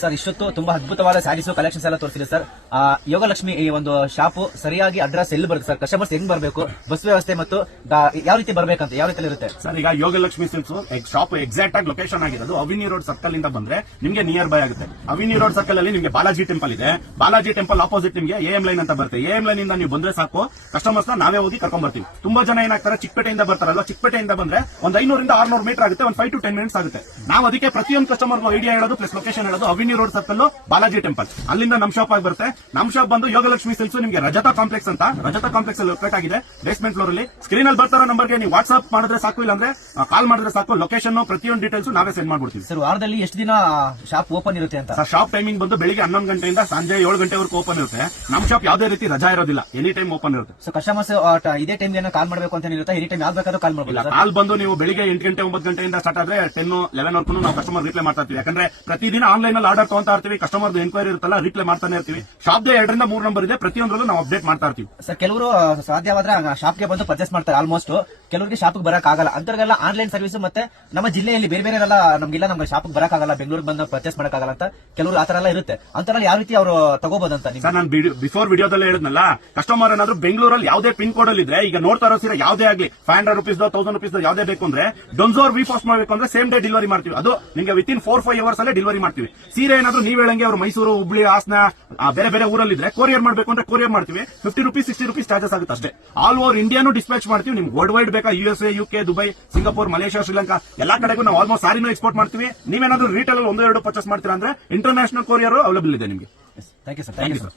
Sir ಇಷ್ಟೊತ್ತು ತುಂಬಾ ಅದ್ಭುತವಾದ ಸ್ಯಾರೀಸ್ ಕಲೆಕ್ಷನ್ಸ್ ಎಲ್ಲ ತೋರಿಸಿದೆ ಸರ್. ಯೋಗಲಕ್ಷ್ಮಿ ಈ ಒಂದು ಶಾಪ್ ಸರಿಯಾಗಿ ಅಡ್ರೆಸ್ ಎಲ್ಲಿ ಬರುತ್ತೆ ಸರ್? ಕಸ್ಟಮರ್ಸ್ ಹೆಂಗ್ ಬರಬೇಕು, ಬಸ್ ವ್ಯವಸ್ಥೆ ಮತ್ತು ಯಾವ ರೀತಿ ಬರ್ಬೇಕಂತ ಯಾವ ರೀತಿ ಇರುತ್ತೆ ಸರ್? ಈಗ ಯೋಗಲಕ್ಷ್ಮಿ ಸಿಲ್ಕ್ಸ್ ಶಾಪ್ ಎಕ್ಸಾಕ್ಟ್ ಆಗಿ ಲೊಕೇಶನ್ ಆಗಿರೋದು ಅವಿನಿ ರೋಡ್ ಸರ್ಕಲ್ ಇಂದ ಬಂದ್ರೆ ನಿಮ್ಗೆ ನಿಯರ್ ಬೈ ಆಗುತ್ತೆ. ಅವಿನಿ ರೋಡ್ ಸರ್ಕಲ್ ಅಲ್ಲಿ ನಿಮ್ಗೆ ಬಾಲಾಜಿ ಟೆಂಪಲ್ ಇದೆ. ಬಾಲಾಜಿ ಟೆಂಪಲ್ ಆಪೋಸಿಟ್ ನಿಮ್ಗೆ ಎಎಂ ಲೈನ್ ಅಂತ ಬರುತ್ತೆ. ಎಎಂ ಲೈನ್ ಇಂದ ನೀವು ಬಂದ್ರೆ ಸಾಕು, ಕಸ್ಟಮರ್ಸ್ ನಾವೇ ಹೋಗಿ ಕರ್ಕೊಂಡ್ ಬರ್ತೀವಿ. ತುಂಬಾ ಜನ ಏನಾಗ್ತಾರೆ, ಚಿಕ್ಕಪೇಟೆಯಿಂದ ಬರ್ತಾರಲ್ವಾ, ಚಿಕ್ಕಪೇಟೆಯಿಂದ ಬಂದ್ರೆ ಒಂದು 500 ಇಂದ 600 ಮೀಟರ್ ಆಗುತ್ತೆ, ಒಂದು 5 to 10 ಮಿನಿಟ್ಸ್ ಆಗುತ್ತೆ. ನಾವು ಅದಕ್ಕೆ ಪ್ರತಿಯೊಂದು ಕಸ್ಟಮರ್ ಐಡಿಯಾ ಹೇಳೋದು ಪ್ಲಸ್ ಲೊಕೇಶನ್ ಹೇಳೋದು ಅವಿನಿ ರೋಡ್ ಸರ್ಕಲ್ ಬಾಲಾಜಿ ಟೆಂಪಲ್, ಅಲ್ಲಿಂದ ನಮ್ ಶಾಪ್ ಆಗಿ ಬರುತ್ತೆ. ನಮ್ ಶಾಪ್ ಬಂದು ಯೋಗಲಕ್ಷ್ಮಿ ಸಿಲ್ಕ್ಸ್ ನಿಮ್ಗೆ ರಜತಾ ಕಾಂಪ್ಲೆಕ್ಸ್ ಅಂತ, ರಜತಾ ಕಾಂಪ್ಲೆಕ್ಸ್ ಅಲ್ಲಿ ಲೊಕೇಟ್ ಆಗಿದೆ, ಬೇಸ್ಮೆಂಟ್ ಫ್ಲೋರ್ ಅಲ್ಲಿ. ಸ್ಕ್ರೀನ್ ಅಲ್ಲಿ ಬರ್ತಾರೋ ನಂಬರ್ಗೆ ನೀವು ವಾಟ್ಸ್ಆಪ್ ಮಾಡಿದ್ರೆ ಸಾಕು, ಇಲ್ಲಾಂದ್ರೆ ಕಾಲ್ ಮಾಡಿದ್ರೆ ಸಾಕು. ಲೊಕೇಶನ್ ಪ್ರತಿಯೊಂದು ಡೀಟೇಲ್ಸ್ ನಾವೇ ಸೆಂಡ್ ಮಾಡ್ಬಿಡ್ತೀವಿ. ಸರ್ ವಾರದಲ್ಲಿ ಎಷ್ಟು ದಿನ ಶಾಪ್ ಓಪನ್ ಇರುತ್ತೆ ಅಂತ? ಸರ್ ಶಾಪ್ ಟೈಮಿಂಗ್ ಬಂದು ಬೆಳಿಗ್ಗೆ 11 ಗಂಟೆಯಿಂದ ಸಂಜೆ 7 ಗಂಟೆವರೆಗೂ ಓಪನ್ ಇರುತ್ತೆ. ನಮ್ ಶಾಪ್ ಯಾವುದೇ ರೀತಿ ರಜಾ ಇರೋದಿಲ್ಲ, ಎನಿ ಟೈಮ್ ಓಪನ್ ಇರುತ್ತೆ. ಸೊ ಕಸ್ಟಮರ್ಸ್ ಇದೇ ಟೈಮ್ ಕಾಲ್ ಮಾಡಬೇಕು ಅಂತ ಇರುತ್ತೆ, ಎನಿ ಟೈಮ್ ಯಾವ್ದು ಬೇಕಾದ್ರೂ ಕಾಲ್ ಮಾಡಬಹುದು. ಕಾಲ್ ಬಂದು ನೀವು ಬೆಳಿಗ್ಗೆ 8 ಗಂಟೆ 9 ಗಂಟೆಯಿಂದ ಸ್ಟಾರ್ಟ್ ಆದ್ರೆ 10, 11 ವರೆಗೂ ನಾವು ಕಸ್ಟಮರ್ ರಿಪ್ಲೈ ಮಾಡ್ತಾ ಇರ್ತೀವಿ. ಯಾಕಂದ್ರೆ ಪ್ರತಿದಿನ ಆನ್ಲೈನ್ ಅಲ್ಲಿ ಆರ್ಡರ್ ತಗೊಂತಾ ಇರ್ತೀವಿ, ಕಸ್ಟಮರ್ ಎನ್ಕ್ವೈರಿ ಇರುತ್ತಲ್ಲ, ರಿಪ್ಲೈ ಮಾಡ್ತಾನೆ ಇರ್ತೀವಿ. ಶಾಪ್ 2 ರಿಂದ 3 ನಂಬರ್ ಇದೆ, ಪ್ರತಿಯೊಂದರಲ್ಲೂ ನಾವು ಅಪ್ಡೇಟ್ ಮಾಡ್ತಾ ಇರ್ತೀವಿ. ಸರ್ ಕೆಲವರು ಸಾಧ್ಯವಾದ್ರೆ ಶಾಪ್ಗೆ ಬಂದು ಪರ್ಚೇಸ್ ಮಾಡ್ತಾರೆ, ಆಲ್ಮೋಸ್ಟ್ ಕೆಲವರಿಗೆ ಶಾಪ್ ಬರಕ್ ಆಗಲ್ಲ. ಅಂತವ್ರಿಗೆಲ್ಲ ಆನ್ಲೈನ್ ಸರ್ವಿಸ್ ಮತ್ತೆ ನಮ್ಮ ಜಿಲ್ಲೆಯಲ್ಲಿ ಬೇರೆ ಬೇರೆ ನಮ್ಗೆಲ್ಲ ನಮ್ಗೆ ಶಾಪ್ ಬರಕ್ ಆಗಲ್ಲ, ಬೆಂಗಳೂರಿಗೆ ಬಂದು ಪರ್ಚೇಸ್ ಮಾಡಕ್ ಆಗಲ್ಲ ಅಂತ ಕೆಲವರು ಆತರ ಎಲ್ಲ ಇರುತ್ತೆ. ಅಂತರಲ್ಲಿ ಯಾವ ರೀತಿ ಅವರು ತಗೋಬಹುದಂತ? ಸರ್ ನಾನು ಬಿಫೋರ್ ವಿಡಿಯೋದಲ್ಲೇ ಹೇಳಿದ್ನಲ್ಲ, ಕಸ್ಟಮರ್ ಏನಾದ್ರು ಬೆಂಗಳೂರಲ್ಲಿ ಯಾವುದೇ ಪಿನ್ ಕೋಡ್ ಅಲ್ಲಿ ಇದ್ರೆ, ಈಗ ನೋಡ್ತಾ ಇರೋ ಸೀರೆ ಯಾವುದೇ ಆಗಲಿ, 500 ರೂಪೀಸ್ 1000 ರೂಪೀಸ್ ಯಾವುದೇ ಬೇಕು ಅಂದ್ರೆ ಡೊನ್ಸೋರ್ ರೀಪೋಸ್ಟ್ ಮಾಡಬೇಕು ಅಂದ್ರೆ ಸೇಮ್ ಡೇ ಡೆಲಿವರಿ ಮಾಡ್ತೀವಿ. ಅದು ನಿಮಗೆ ವಿತಿನ್ 4-5 ಅವರ್ಸ್ ಅಲ್ಲೇ ಡೆಲಿವರಿ ಮಾಡ್ತೀವಿ. ಸೀರೆ ಏನಾದ್ರು ನೀವ್ ಹೇಳಂಗೆ ಅವ್ರು ಮೈಸೂರು, ಹುಬ್ಳಿ, ಹಾಸನ ಬೇರೆ ಬೇರೆ ಊರಲ್ಲಿ ಇದ್ರೆ ಕೊರಿಯರ್ ಮಾಡಬೇಕು ಅಂದ್ರೆ ಕೊರಿಯರ್ ಮಾಡ್ತೀವಿ. 50 ರೂಪೀಸ್ 60 ರೂಪೀಸ್ ಚಾರ್ಜಸ್ ಆಗುತ್ತೆ ಅಷ್ಟೇ. ಆಲ್ ಓವರ್ ಇಂಡಿಯಾನು ಡಿಸ್ಪ್ಯಾಚ್ ಮಾಡ್ತೀವಿ. ನಿಮ್ಗೆ ವರ್ಲ್ಡ್ ವೈಡ್ ಬೇಕಾ, USA, UK, Dubai, Singapore, Malaysia, Sri Lanka ಎಲ್ಲಾ ಕಡೆಗೂ ನಾವು ಆಲ್ಮೋಸ್ಟ್ ಸಾರಿನೂ ಎಕ್ಸ್ಪೋರ್ಟ್ ಮಾಡ್ತೀವಿ. ನೀವೇನಾದ್ರೂ ರಿಟೇಲ್ ಅಲ್ಲಿ 1-2 ಪರ್ಚೇಸ್ ಮಾಡ್ತೀರಾ ಅಂದ್ರೆ ಇಂಟರ್ನ್ಯಾಷನಲ್ ಕೊರಿಯರ್ ಅವೈಲೇಬಲ್ ಇದೆ ನಿಮಗೆ. Thank you sir.